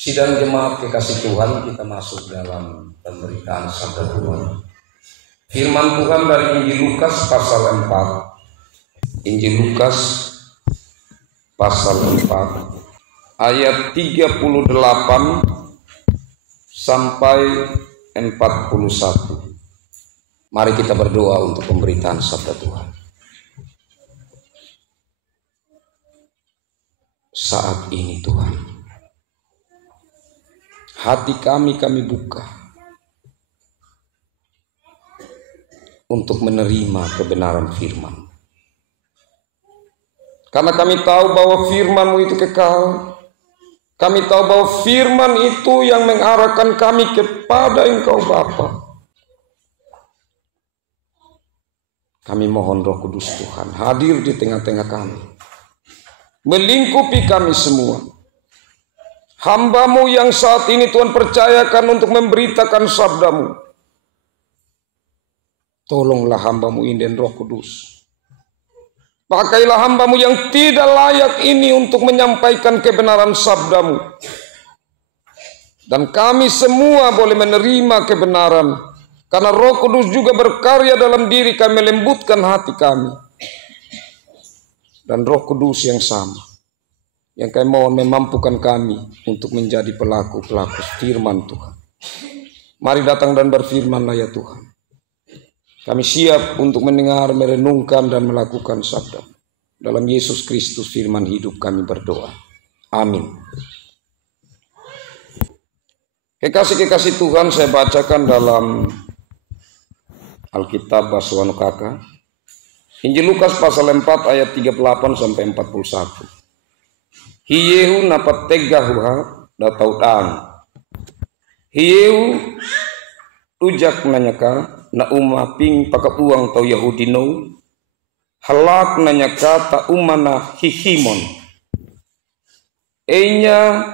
Sidang jemaat kekasih Tuhan, kita masuk dalam pemberitaan sabda Tuhan. Firman Tuhan dari Injil Lukas pasal 4. Injil Lukas pasal 4 ayat 38 sampai 41. Mari kita berdoa untuk pemberitaan sabda Tuhan. Saat ini Tuhan, hati kami buka untuk menerima kebenaran firman. Karena kami tahu bahwa firman-Mu itu kekal. Kami tahu bahwa firman itu yang mengarahkan kami kepada Engkau Bapa. Kami mohon Roh Kudus Tuhan hadir di tengah-tengah kami, melingkupi kami semua. Hamba-Mu yang saat ini Tuhan percayakan untuk memberitakan sabda-Mu. Tolonglah hamba-Mu ini dan Roh Kudus. Pakailah hamba-Mu yang tidak layak ini untuk menyampaikan kebenaran sabda-Mu. Dan kami semua boleh menerima kebenaran. Karena Roh Kudus juga berkarya dalam diri kami, melembutkan hati kami. Dan Roh Kudus yang sama, yang kami mohon memampukan kami untuk menjadi pelaku-pelaku firman Tuhan. Mari datang dan berfirmanlah ya Tuhan. Kami siap untuk mendengar, merenungkan dan melakukan sabda. Dalam Yesus Kristus firman hidup kami berdoa. Amin. Kekasih-kekasih Tuhan, saya bacakan dalam Alkitab Bahasa Wanukaka. Injil Lukas pasal 4 ayat 38 sampai 41. Hiyehu napat tegahuha dataudang. Hiyehu ujak nanyaka na umaping pakapuang tau Yahudino. Halak nanyaka ta umana hihimon. Enya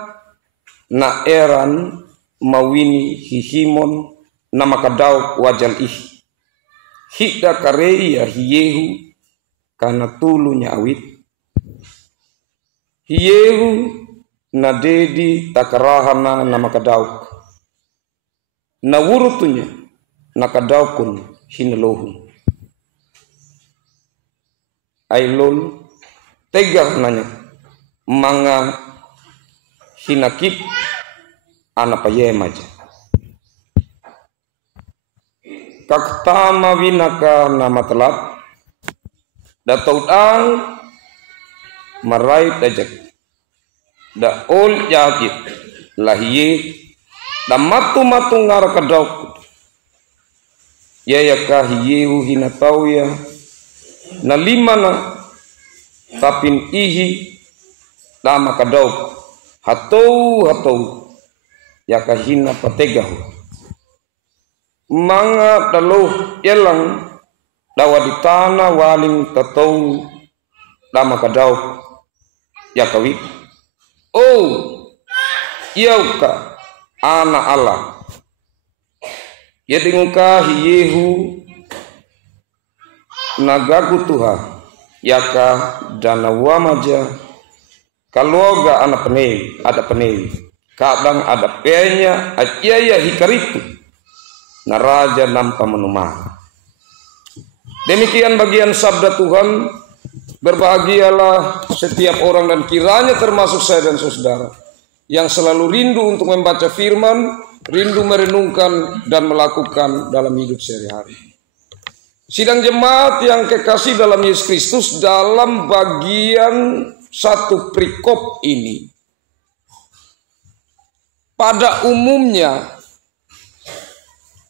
na eran mawini hihimon na makadaw wajal ih. Hikda karei ya hiyehu kana tulunya awit. Hiyehu na dedi takarahana na makadauk. Na wurutunya nakadaukun hinelohum. Ailol tegah nanya manga hinakip anapayemaja. Kaktama winaka nama telap dataudang marai tajak da ol jagit lahiye da matu ngar kadauk ya kahiyehu hinatau ya na limana tapin ihi dama kadauk hatou ya kahina pategahu manga daluh elang dawa di tanah waling tatou dama kadauk ya kawi oh yauka ana Allah ya denguka hiyehu nagaku tuha yaka dana wamaja kaloga ana penewi ada penewi kadang ada penya atyaya hikaritu na raja nampa menumah. Demikian bagian sabda Tuhan. Berbahagialah setiap orang dan kiranya termasuk saya dan saudara yang selalu rindu untuk membaca firman, rindu merenungkan dan melakukan dalam hidup sehari-hari. Sidang jemaat yang kekasih dalam Yesus Kristus, dalam bagian satu perikop ini pada umumnya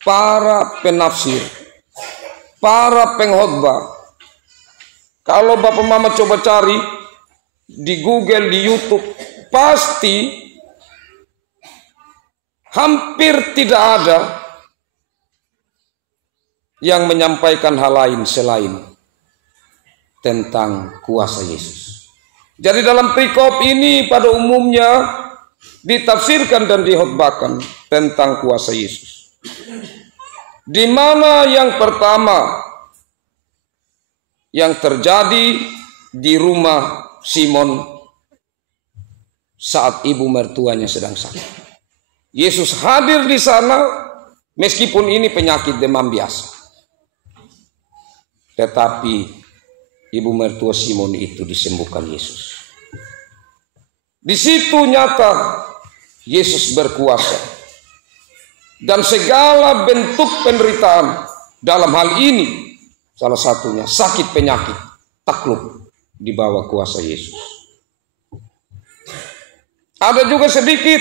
para penafsir, para pengkhotbah, kalau Bapak Mama coba cari di Google, di YouTube, pasti hampir tidak ada yang menyampaikan hal lain selain tentang kuasa Yesus. Jadi dalam perikop ini pada umumnya ditafsirkan dan dikhotbahkan tentang kuasa Yesus. Di mana yang pertama yang terjadi di rumah Simon saat ibu mertuanya sedang sakit. Yesus hadir di sana meskipun ini penyakit demam biasa. Tetapi ibu mertua Simon itu disembuhkan Yesus. Di situ nyata Yesus berkuasa. Dan segala bentuk penderitaan dalam hal ini, salah satunya sakit penyakit, takluk di bawah kuasa Yesus. Ada juga sedikit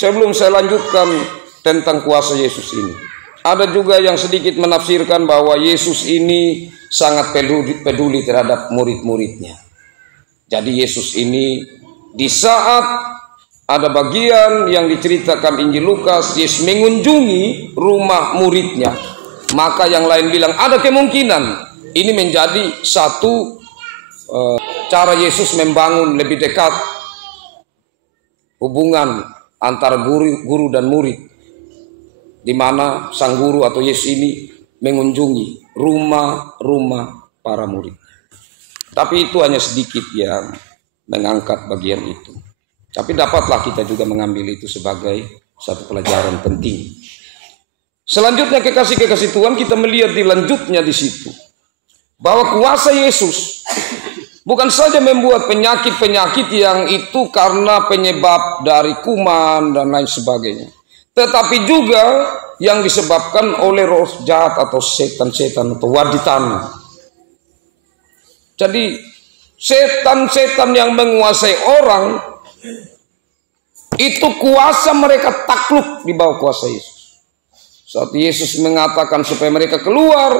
sebelum saya lanjutkan tentang kuasa Yesus ini. Ada juga yang sedikit menafsirkan bahwa Yesus ini sangat peduli terhadap murid-muridnya. Jadi Yesus ini di saat ada bagian yang diceritakan Injil Lukas, Yesus mengunjungi rumah muridnya. Maka yang lain bilang ada kemungkinan ini menjadi satu cara Yesus membangun lebih dekat hubungan antara guru dan murid, di mana sang guru atau Yesus ini mengunjungi rumah-rumah para murid. Tapi itu hanya sedikit yang mengangkat bagian itu. Tapi dapatlah kita juga mengambil itu sebagai satu pelajaran penting. Selanjutnya kekasih-kekasih Tuhan, kita melihat di lanjutnya di situ bahwa kuasa Yesus bukan saja membuat penyakit-penyakit yang itu karena penyebab dari kuman dan lain sebagainya, tetapi juga yang disebabkan oleh roh jahat atau setan-setan atau waditana. Jadi setan-setan yang menguasai orang itu kuasa mereka takluk di bawah kuasa Yesus. Saat Yesus mengatakan supaya mereka keluar,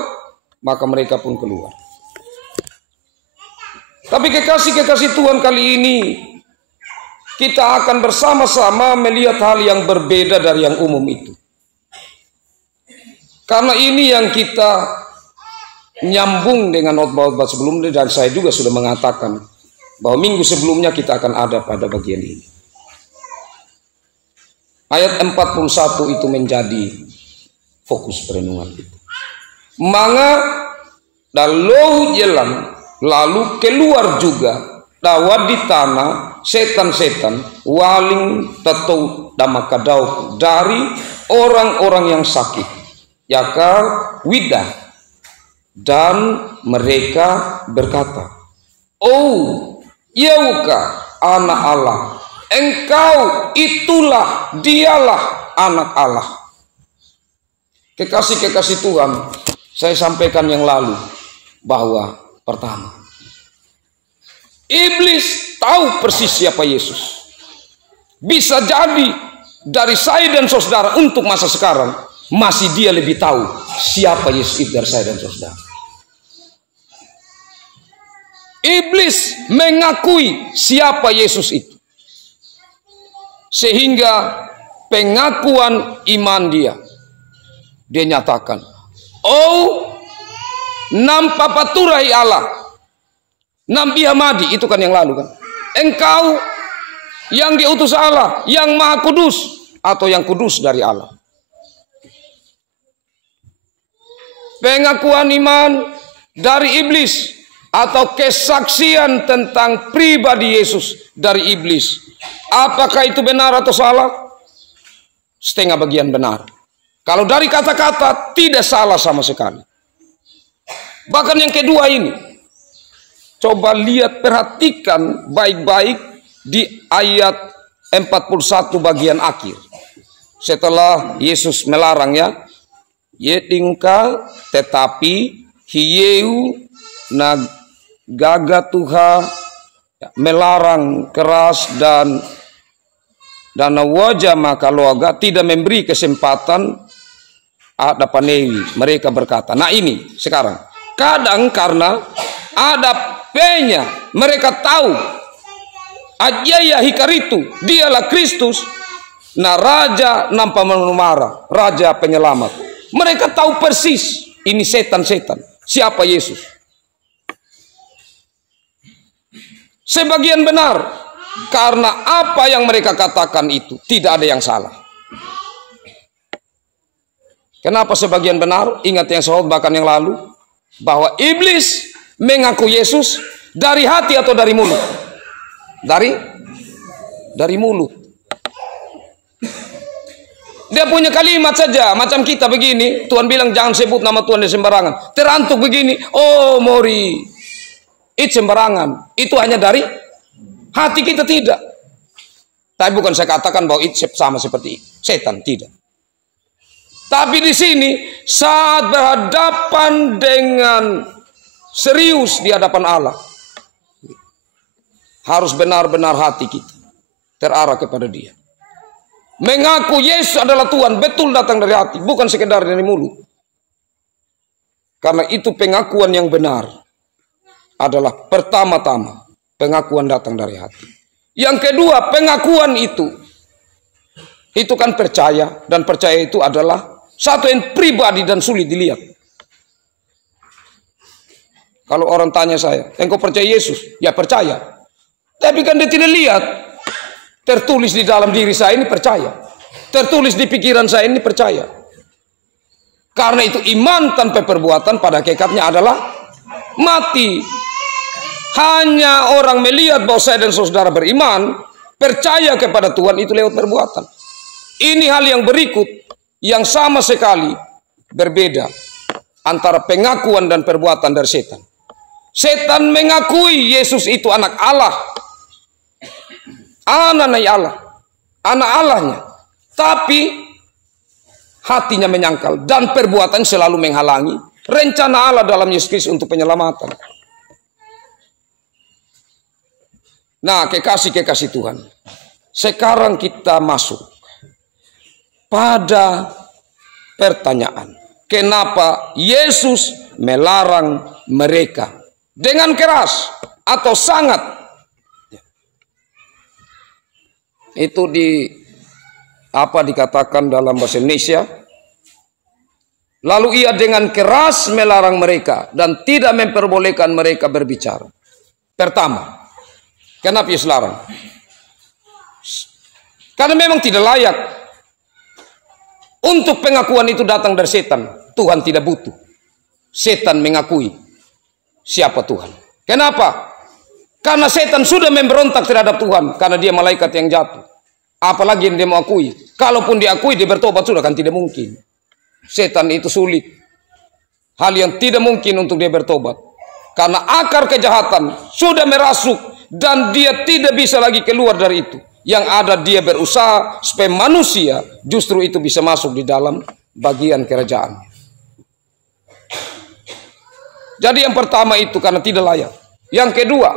maka mereka pun keluar. Tapi kekasih-kekasih Tuhan, kali ini kita akan bersama-sama melihat hal yang berbeda dari yang umum itu. Karena ini yang kita nyambung dengan khotbah sebelumnya, dan saya juga sudah mengatakan bahwa minggu sebelumnya kita akan ada pada bagian ini. Ayat 41 itu menjadi fokus perenungan kita. Manga dalau jalan lalu keluar juga dawat di tanah setan-setan waling tatou damakadau dari orang-orang yang sakit yaka widah, dan mereka berkata, "Oh, Yauka anak Allah, engkau itulah dialah anak Allah." Kekasih-kekasih Tuhan, saya sampaikan yang lalu bahwa pertama, iblis tahu persis siapa Yesus. Bisa jadi dari saya dan saudara untuk masa sekarang masih dia lebih tahu siapa Yesus itu dari saya dan saudara. Iblis mengakui siapa Yesus itu, sehingga pengakuan iman dia nyatakan, "Oh, nampak paturai Allah, Nabi Hamadi," itu kan yang lalu kan. "Engkau yang diutus Allah, yang maha kudus," atau yang kudus dari Allah. Pengakuan iman dari iblis atau kesaksian tentang pribadi Yesus dari iblis. Apakah itu benar atau salah? Setengah bagian benar. Kalau dari kata-kata tidak salah sama sekali. Bahkan yang kedua ini, coba lihat, perhatikan baik-baik di ayat 41 bagian akhir. Setelah Yesus melarang ya, "Yetingka tetapi hiyeu na gagatuha," melarang keras dan wajah maka loga, tidak memberi kesempatan ada panewi. Mereka berkata, nah ini sekarang kadang karena ada penya mereka tahu ajaya hikaritu dialah Kristus, nah raja nampak menumara, raja penyelamat. Mereka tahu persis ini setan-setan siapa Yesus. Sebagian benar, karena apa yang mereka katakan itu tidak ada yang salah. Kenapa sebagian benar? Ingat yang saya bahkan yang lalu, bahwa iblis mengaku Yesus dari hati atau dari mulut? Dari dari mulut. Dia punya kalimat saja, macam kita begini. Tuhan bilang jangan sebut nama Tuhan di sembarangan. Terantuk begini, oh mori. Itu sembarangan. Itu hanya dari hati kita, tidak. Tapi bukan saya katakan bahwa itu sama seperti setan, tidak. Tapi di sini saat berhadapan dengan serius di hadapan Allah, harus benar-benar hati kita terarah kepada Dia. Mengaku Yesus adalah Tuhan, betul datang dari hati, bukan sekedar dari mulut. Karena itu pengakuan yang benar adalah pertama-tama pengakuan datang dari hati. Yang kedua, pengakuan itu kan percaya, dan percaya itu adalah satu yang pribadi dan sulit dilihat. Kalau orang tanya saya, engkau percaya Yesus? Ya percaya. Tapi kan dia tidak lihat. Tertulis di dalam diri saya ini percaya. Tertulis di pikiran saya ini percaya. Karena itu iman tanpa perbuatan pada hakikatnya adalah mati. Hanya orang melihat bahwa saya dan saudara beriman, percaya kepada Tuhan itu lewat perbuatan. Ini hal yang berikut yang sama sekali berbeda antara pengakuan dan perbuatan dari setan. Setan mengakui Yesus itu anak Allah. Anak Allah, anak Allahnya, tapi hatinya menyangkal dan perbuatan selalu menghalangi rencana Allah dalam Yesus Kristus untuk penyelamatan. Nah, kekasih-kekasih Tuhan, sekarang kita masuk pada pertanyaan, kenapa Yesus melarang mereka dengan keras atau sangat? Itu dikatakan dalam bahasa Indonesia. Lalu ia dengan keras melarang mereka dan tidak memperbolehkan mereka berbicara. Pertama, kenapa Yesus larang? Karena memang tidak layak. Untuk pengakuan itu datang dari setan. Tuhan tidak butuh. Setan mengakui siapa Tuhan. Kenapa? Karena setan sudah memberontak terhadap Tuhan. Karena dia malaikat yang jatuh. Apalagi yang dia mau akui. Kalaupun diakui, dia bertobat sudah kan tidak mungkin. Setan itu sulit. Hal yang tidak mungkin untuk dia bertobat. Karena akar kejahatan sudah merasuk. Dan dia tidak bisa lagi keluar dari itu. Yang ada dia berusaha supaya manusia justru itu bisa masuk di dalam bagian kerajaan. Jadi yang pertama itu karena tidak layak. Yang kedua,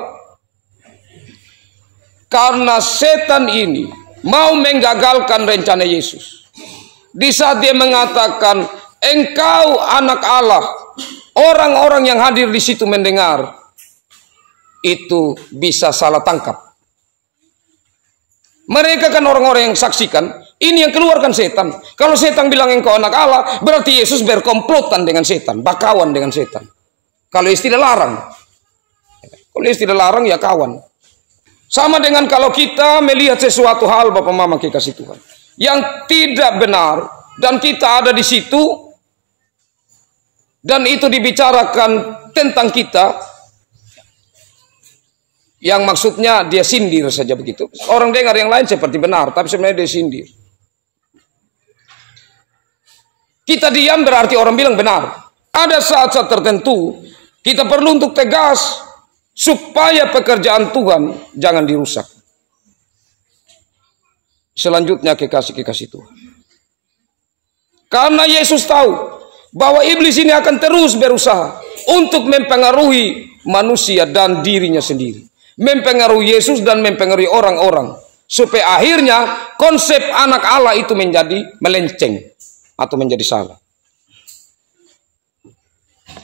karena setan ini mau menggagalkan rencana Yesus. Di saat dia mengatakan, engkau anak Allah, orang-orang yang hadir di situ mendengar, itu bisa salah tangkap. Mereka kan orang-orang yang saksikan, ini yang keluarkan setan. Kalau setan bilang engkau anak Allah, berarti Yesus berkomplotan dengan setan, bakawan dengan setan. Kalau Yesus tidak larang. Kalau Yesus tidak larang, ya kawan. Sama dengan kalau kita melihat sesuatu hal, Bapak Mama kekasih Tuhan, yang tidak benar, dan kita ada di situ, dan itu dibicarakan tentang kita, yang maksudnya dia sindir saja begitu. Orang dengar yang lain seperti benar, tapi sebenarnya dia sindir. Kita diam berarti orang bilang benar. Ada saat-saat tertentu, kita perlu untuk tegas, supaya pekerjaan Tuhan jangan dirusak. Selanjutnya kekasih-kekasih Tuhan. Karena Yesus tahu bahwa iblis ini akan terus berusaha untuk mempengaruhi manusia dan dirinya sendiri. Mempengaruhi Yesus dan mempengaruhi orang-orang. Supaya akhirnya konsep anak Allah itu menjadi melenceng atau menjadi salah.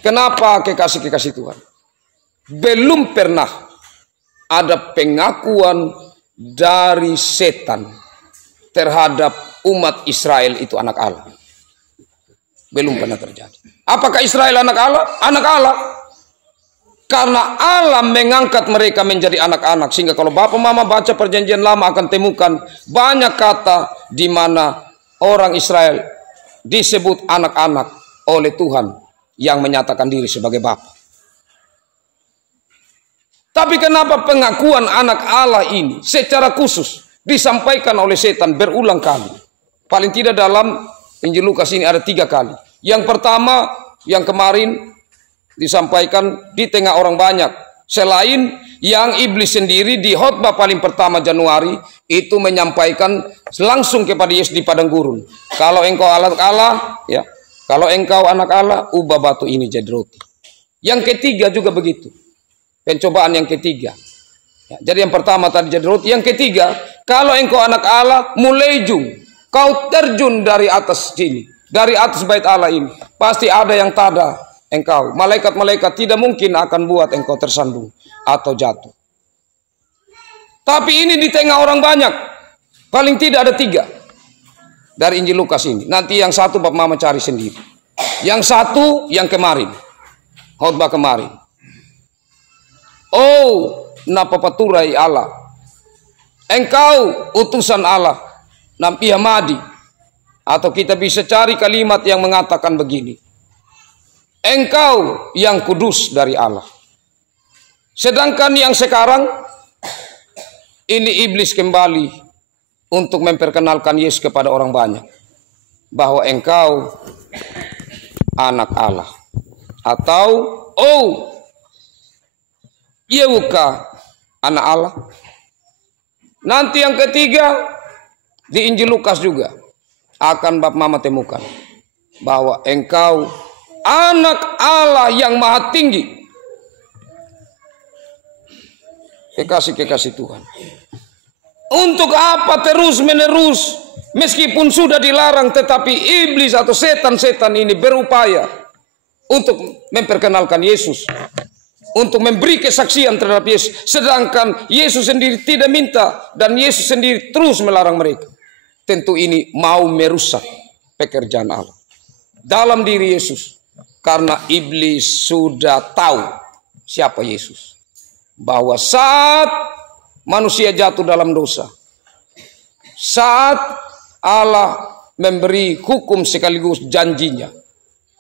Kenapa kekasih-kekasih Tuhan? Belum pernah ada pengakuan dari setan terhadap umat Israel itu anak Allah. Belum pernah terjadi. Apakah Israel anak Allah? Anak Allah. Karena Allah mengangkat mereka menjadi anak-anak. Sehingga kalau Bapak Mama baca perjanjian lama akan temukan banyak kata di mana orang Israel disebut anak-anak oleh Tuhan yang menyatakan diri sebagai Bapa. Tapi kenapa pengakuan anak Allah ini secara khusus disampaikan oleh setan berulang kali. Paling tidak dalam Injil Lukas ini ada 3 kali. Yang pertama, yang kemarin disampaikan di tengah orang banyak. Selain yang iblis sendiri di khotbah paling pertama Januari itu menyampaikan langsung kepada Yesus di padang gurun. Kalau engkau anak Allah, ya. Kalau engkau anak Allah, ubah batu ini jadi roti. Yang ketiga juga begitu. Pencobaan yang ketiga. Ya, jadi yang pertama tadi jadi roti. Yang ketiga, kalau engkau anak Allah, mulai kau terjun dari atas sini, dari atas bait Allah ini. Pasti ada yang tada engkau. Malaikat-malaikat tidak mungkin akan buat engkau tersandung atau jatuh. Tapi ini di tengah orang banyak. Paling tidak ada 3 dari Injil Lukas ini. Nanti yang satu Bapak Mama cari sendiri. Yang satu yang kemarin. Khotbah kemarin. Oh, napa paturai Allah. Engkau utusan Allah. Nabi Hamadi. Atau kita bisa cari kalimat yang mengatakan begini. Engkau yang kudus dari Allah. Sedangkan yang sekarang ini iblis kembali untuk memperkenalkan Yesus kepada orang banyak. Bahwa engkau anak Allah. Atau Yewuka anak Allah. Nanti yang ketiga di Injil Lukas juga akan Bapak Mama temukan bahwa engkau anak Allah yang maha tinggi. Kekasih-kekasih Tuhan. Untuk apa terus menerus meskipun sudah dilarang tetapi iblis atau setan-setan ini berupaya untuk memperkenalkan Yesus. Untuk memberi kesaksian terhadap Yesus. Sedangkan Yesus sendiri tidak minta. Dan Yesus sendiri terus melarang mereka. Tentu ini mau merusak pekerjaan Allah. Dalam diri Yesus. Karena iblis sudah tahu siapa Yesus. Bahwa saat manusia jatuh dalam dosa. Saat Allah memberi hukum sekaligus janjinya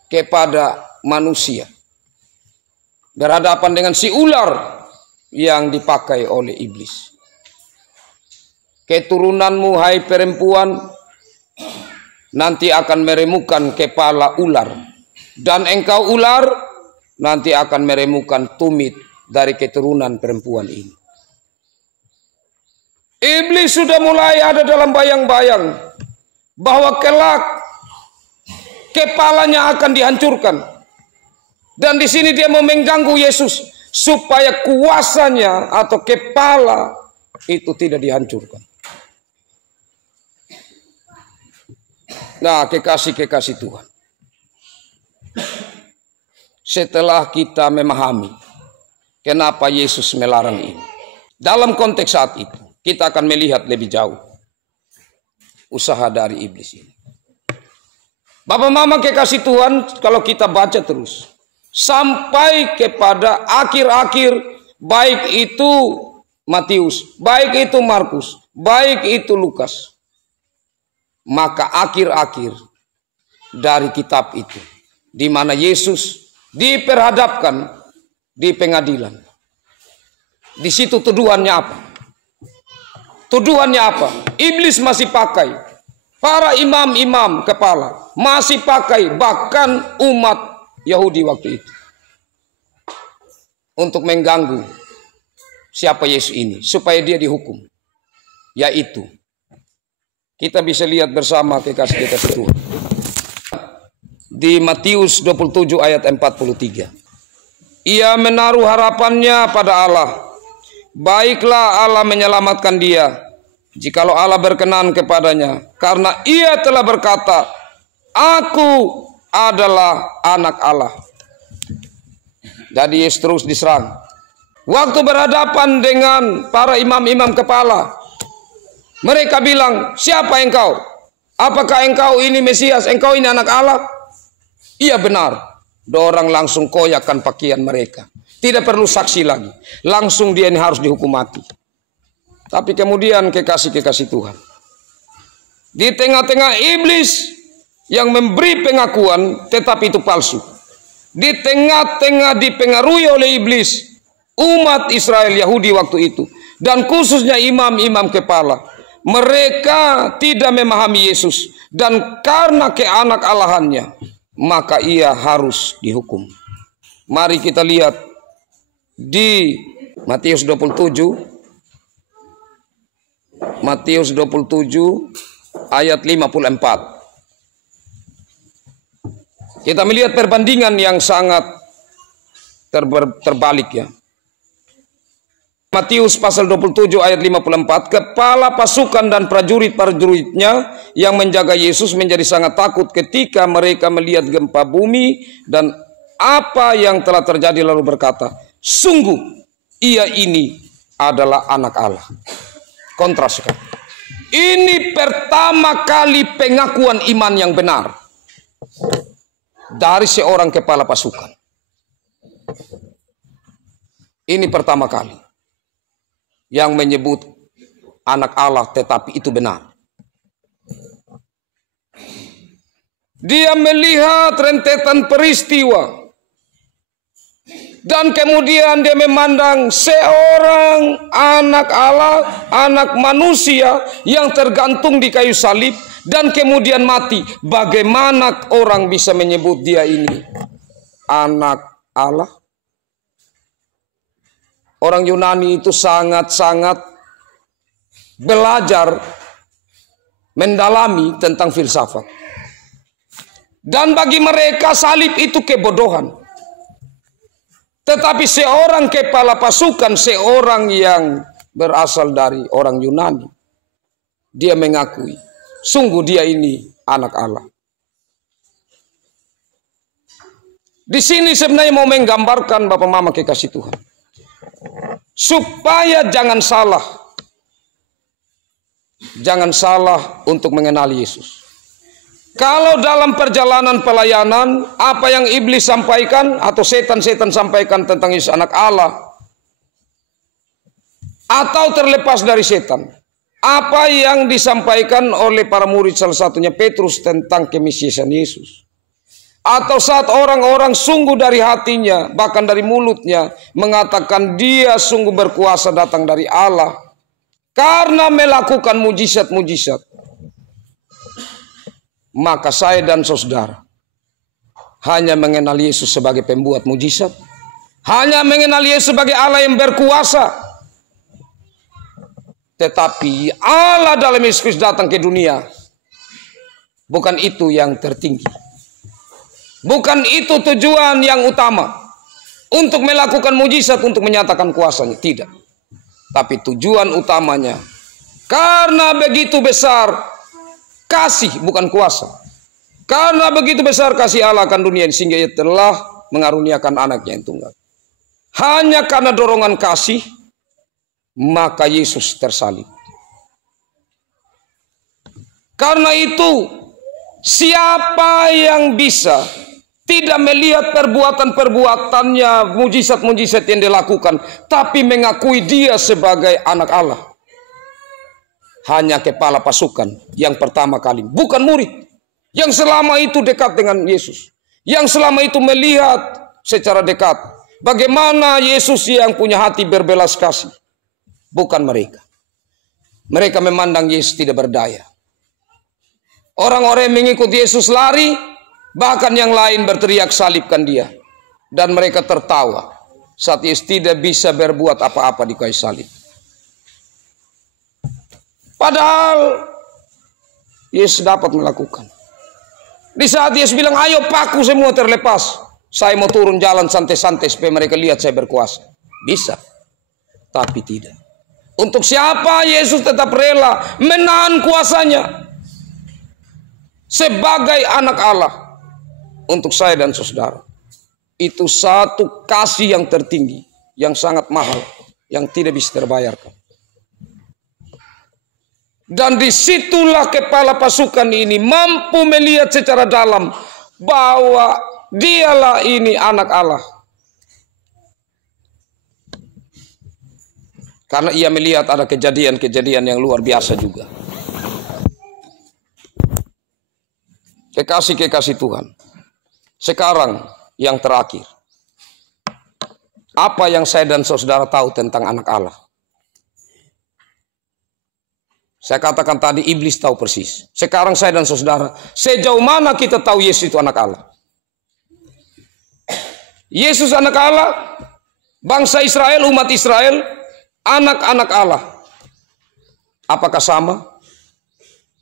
kepada manusia. Berhadapan dengan si ular yang dipakai oleh iblis. Keturunanmu hai perempuan nanti akan meremukan kepala ular. Dan engkau ular nanti akan meremukan tumit dari keturunan perempuan ini. Iblis sudah mulai ada dalam bayang-bayang bahwa kelak kepalanya akan dihancurkan. Dan di sini dia mau mengganggu Yesus supaya kuasanya atau kepala itu tidak dihancurkan. Nah, kekasih-kekasih Tuhan. Setelah kita memahami kenapa Yesus melarang ini. Dalam konteks saat itu, kita akan melihat lebih jauh usaha dari iblis ini. Bapak Mama kekasih Tuhan, kalau kita baca terus sampai kepada akhir-akhir, baik itu Matius, baik itu Markus, baik itu Lukas, maka akhir-akhir dari kitab itu, di mana Yesus diperhadapkan di pengadilan. Di situ tuduhannya apa? Tuduhannya apa? Iblis masih pakai, para imam-imam kepala masih pakai, bahkan umat Yahudi waktu itu untuk mengganggu siapa Yesus ini supaya dia dihukum. Yaitu kita bisa lihat bersama kekasih-kekasih Tuhan di Matius 27 ayat 43. Ia menaruh harapannya pada Allah. Baiklah Allah menyelamatkan dia jikalau Allah berkenan kepadanya, karena ia telah berkata, aku adalah anak Allah. Jadi Yesus terus diserang. Waktu berhadapan dengan para imam-imam kepala, mereka bilang, siapa engkau? Apakah engkau ini Mesias? Engkau ini anak Allah? Iya benar. Dorang langsung koyakkan pakaian mereka. Tidak perlu saksi lagi. Langsung dia ini harus dihukum mati. Tapi kemudian kekasih-kekasih Tuhan, di tengah-tengah iblis yang memberi pengakuan tetapi itu palsu, di tengah-tengah dipengaruhi oleh iblis, umat Israel Yahudi waktu itu, dan khususnya imam-imam kepala, Mereka tidak memahami Yesus, dan karena keanak-alahannya, maka ia harus dihukum. Mari kita lihat di Matius 27. Matius 27 ayat 54. Kita melihat perbandingan yang sangat terbalik ya. Matius pasal 27 ayat 54, kepala pasukan dan prajurit-prajuritnya yang menjaga Yesus menjadi sangat takut ketika mereka melihat gempa bumi dan apa yang telah terjadi, lalu berkata, sungguh ia ini adalah anak Allah. Kontras sekali. Ini pertama kali pengakuan iman yang benar dari seorang kepala pasukan. Ini pertama kali yang menyebut anak Allah, tetapi itu benar. Dia melihat rentetan peristiwa dan kemudian dia memandang seorang anak Allah, anak manusia yang tergantung di kayu salib dan kemudian mati. Bagaimana orang bisa menyebut dia ini anak Allah? Orang Yunani itu sangat-sangat belajar mendalami tentang filsafat. Dan bagi mereka salib itu kebodohan. Tetapi seorang kepala pasukan, seorang yang berasal dari orang Yunani, dia mengakui, sungguh dia ini anak Allah. Di sini sebenarnya mau menggambarkan Bapak Mama kekasih Tuhan, supaya jangan salah untuk mengenali Yesus. Kalau dalam perjalanan pelayanan, apa yang iblis sampaikan atau setan-setan sampaikan tentang Yesus anak Allah, atau terlepas dari setan, apa yang disampaikan oleh para murid, salah satunya Petrus, tentang kemesiasan Yesus, atau saat orang-orang sungguh dari hatinya, bahkan dari mulutnya, mengatakan dia sungguh berkuasa datang dari Allah karena melakukan mujizat-mujizat, maka saya dan saudara hanya mengenal Yesus sebagai pembuat mujizat, hanya mengenal Yesus sebagai Allah yang berkuasa. Tetapi Allah dalam Yesus Kristus datang ke dunia, bukan itu yang tertinggi, bukan itu tujuan yang utama untuk melakukan mujizat, untuk menyatakan kuasanya, tidak. Tapi tujuan utamanya, karena begitu besar kasih, bukan kuasa. Karena begitu besar kasih Allah akan dunia ini, sehingga ia telah mengaruniakan anaknya yang tunggal. Hanya karena dorongan kasih, maka Yesus tersalib. Karena itu, siapa yang bisa tidak melihat perbuatan-perbuatannya, mujizat-mujizat yang dilakukan, tapi mengakui dia sebagai anak Allah? Hanya kepala pasukan yang pertama kali, bukan murid yang selama itu dekat dengan Yesus, yang selama itu melihat secara dekat bagaimana Yesus yang punya hati berbelas kasih. Bukan mereka. Mereka memandang Yesus tidak berdaya. Orang-orang yang mengikuti Yesus lari, bahkan yang lain berteriak salibkan dia, dan mereka tertawa saat Yesus tidak bisa berbuat apa-apa di kayu salib. Padahal Yesus dapat melakukan. Di saat Yesus bilang, ayo paku semua terlepas, saya mau turun jalan santai-santai supaya mereka lihat saya berkuasa. Bisa, tapi tidak. Untuk siapa Yesus tetap rela menahan kuasanya sebagai anak Allah? Untuk saya dan saudara, itu satu kasih yang tertinggi, yang sangat mahal, yang tidak bisa terbayarkan. Dan disitulah kepala pasukan ini mampu melihat secara dalam bahwa dialah ini anak Allah. Karena ia melihat ada kejadian-kejadian yang luar biasa juga. Kekasih-kekasih Tuhan. Sekarang yang terakhir. Apa yang saya dan saudara tahu tentang anak Allah? Saya katakan tadi, iblis tahu persis. Sekarang saya dan saudara, sejauh mana kita tahu Yesus itu anak Allah? Yesus anak Allah, bangsa Israel, umat Israel, anak-anak Allah. Apakah sama?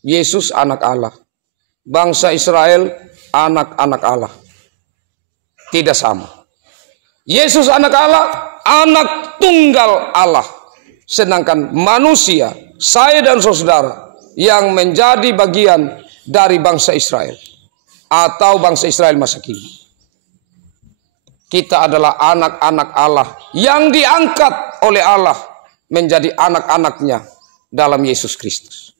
Yesus anak Allah, bangsa Israel, anak-anak Allah. Tidak sama. Yesus anak Allah, anak tunggal Allah. Sedangkan manusia, saya dan saudara, yang menjadi bagian dari bangsa Israel. Atau bangsa Israel masa kini. Kita adalah anak-anak Allah yang diangkat oleh Allah menjadi anak-anaknya dalam Yesus Kristus.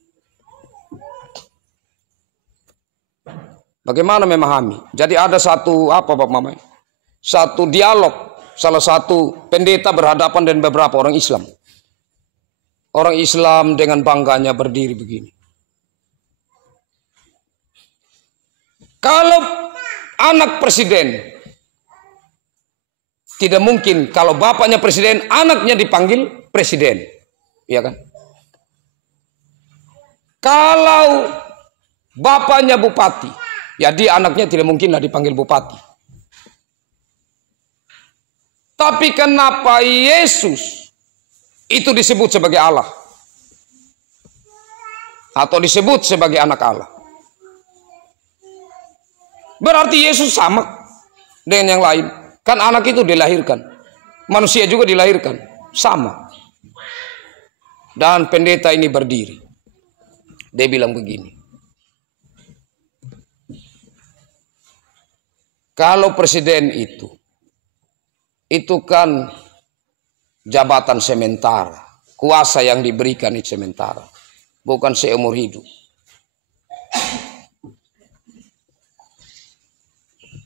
Bagaimana memahami? Jadi ada satu Bapak Mama? Satu dialog, salah satu pendeta berhadapan dengan beberapa orang Islam. Orang Islam dengan bangganya berdiri begini. Kalau anak presiden, tidak mungkin kalau bapaknya presiden, anaknya dipanggil presiden. Iya kan? Kalau bapaknya bupati, ya dia anaknya tidak mungkinlah dipanggil bupati. Tapi kenapa Yesus itu disebut sebagai Allah? Atau disebut sebagai anak Allah? Berarti Yesus sama dengan yang lain. Kan anak itu dilahirkan. Manusia juga dilahirkan. Sama. Dan pendeta ini berdiri. Dia bilang begini. Kalau presiden itu kan jabatan sementara. Kuasa yang diberikan itu sementara. Bukan seumur hidup.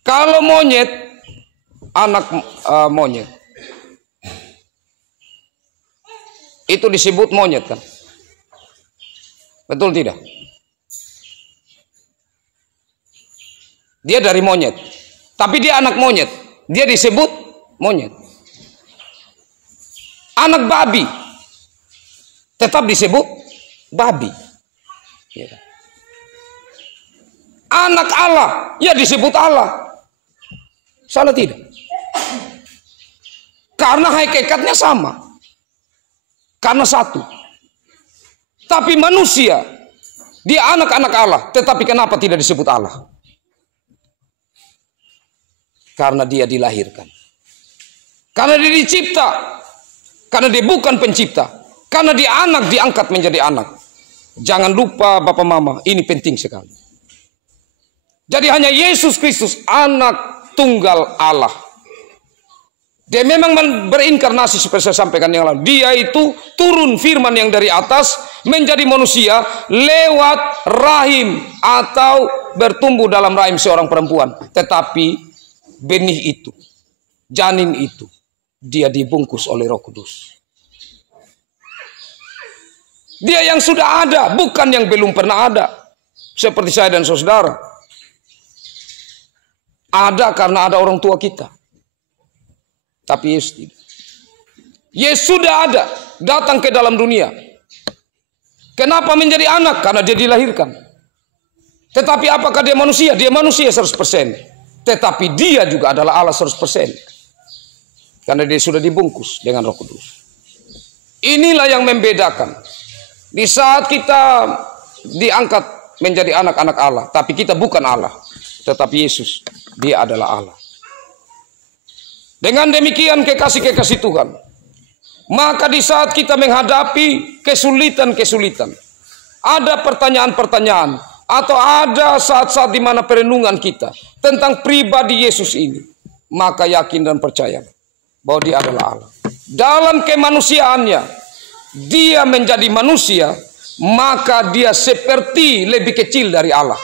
Kalau monyet, anak monyet, itu disebut monyet kan? Betul tidak? Dia dari monyet. Tapi dia anak monyet. Dia disebut monyet. Anak babi tetap disebut babi. Anak Allah, ya disebut Allah. Salah tidak? Karena hakikatnya sama. Karena satu. Tapi manusia, dia anak-anak Allah. Tetapi kenapa tidak disebut Allah? Karena dia dilahirkan. Karena dia dicipta. Karena dia bukan pencipta. Karena dia anak diangkat menjadi anak. Jangan lupa Bapak Mama, ini penting sekali. Jadi hanya Yesus Kristus, anak tunggal Allah. Dia memang berinkarnasi seperti saya sampaikan yang lalu. Dia itu turun firman yang dari atas menjadi manusia lewat rahim atau bertumbuh dalam rahim seorang perempuan. Tetapi benih itu, janin itu, dia dibungkus oleh Roh Kudus. Dia yang sudah ada, bukan yang belum pernah ada. Seperti saya dan saudara. Ada karena ada orang tua kita. Tapi Yesus tidak. Yesus sudah ada, datang ke dalam dunia. Kenapa menjadi anak? Karena dia dilahirkan. Tetapi apakah dia manusia? Dia manusia 100%. Tetapi dia juga adalah Allah 100%. Karena dia sudah dibungkus dengan Roh Kudus. Inilah yang membedakan. Di saat kita diangkat menjadi anak-anak Allah. Tapi kita bukan Allah. Tetapi Yesus, dia adalah Allah. Dengan demikian kekasih-kekasih Tuhan. Maka di saat kita menghadapi kesulitan-kesulitan. Ada pertanyaan-pertanyaan. Atau ada saat-saat di mana perenungan kita. Tentang pribadi Yesus ini. Maka yakin dan percaya. Bahwa dia adalah Allah. Dalam kemanusiaannya. Dia menjadi manusia. Maka dia seperti lebih kecil dari Allah.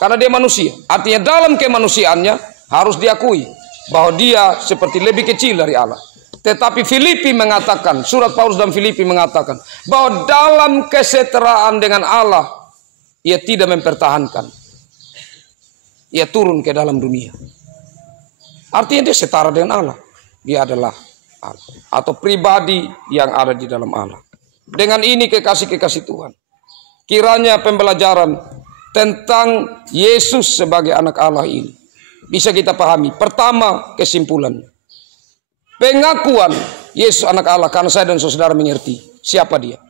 Karena dia manusia. Artinya dalam kemanusiaannya harus diakui. Bahwa dia seperti lebih kecil dari Allah. Tetapi Filipi mengatakan, surat Paulus dan Filipi mengatakan, bahwa dalam kesetaraan dengan Allah, ia tidak mempertahankan. Ia turun ke dalam dunia. Artinya dia setara dengan Allah. Dia adalah Allah. Atau pribadi yang ada di dalam Allah. Dengan ini kekasih-kekasih Tuhan, kiranya pembelajaran tentang Yesus sebagai anak Allah ini bisa kita pahami. Pertama, kesimpulan. Pengakuan Yesus anak Allah, karena saya dan saudara mengerti siapa dia.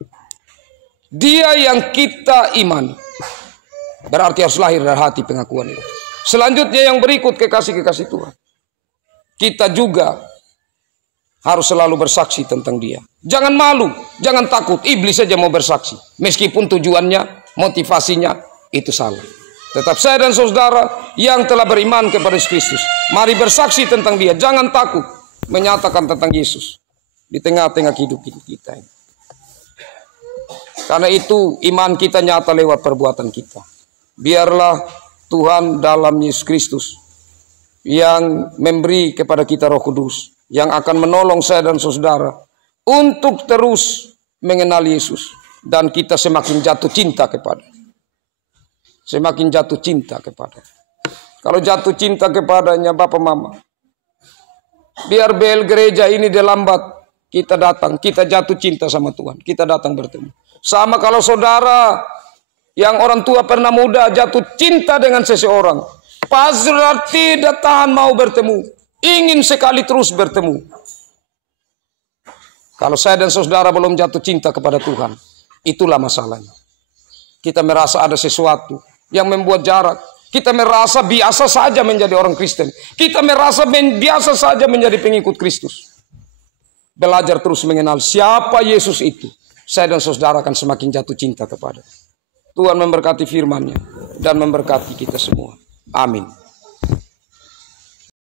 Dia yang kita imani. Berarti harus lahir dari hati pengakuan itu. Selanjutnya yang berikut, kekasih-kekasih Tuhan, kita juga harus selalu bersaksi tentang dia. Jangan malu, jangan takut. Iblis saja mau bersaksi. Meskipun tujuannya, motivasinya itu salah. Tetap saya dan saudara yang telah beriman kepada Yesus Kristus, mari bersaksi tentang dia. Jangan takut menyatakan tentang Yesus di tengah-tengah kehidupan kita. Karena itu iman kita nyata lewat perbuatan kita. Biarlah Tuhan dalam Yesus Kristus yang memberi kepada kita Roh Kudus, yang akan menolong saya dan saudara untuk terus mengenal Yesus. Dan kita semakin jatuh cinta kepada. Semakin jatuh cinta kepada. Kalau jatuh cinta kepadanya Bapak Mama, biar bel gereja ini dilambat, kita datang, kita jatuh cinta sama Tuhan, kita datang bertemu. Sama kalau saudara yang orang tua pernah muda jatuh cinta dengan seseorang, pasti tidak tahan mau bertemu, ingin sekali terus bertemu. Kalau saya dan saudara belum jatuh cinta kepada Tuhan, itulah masalahnya. Kita merasa ada sesuatu yang membuat jarak. Kita merasa biasa saja menjadi orang Kristen. Kita merasa biasa saja menjadi pengikut Kristus. Belajar terus mengenal siapa Yesus itu. Saya dan saudara akan semakin jatuh cinta kepada. Tuhan memberkati firman-Nya dan memberkati kita semua. Amin.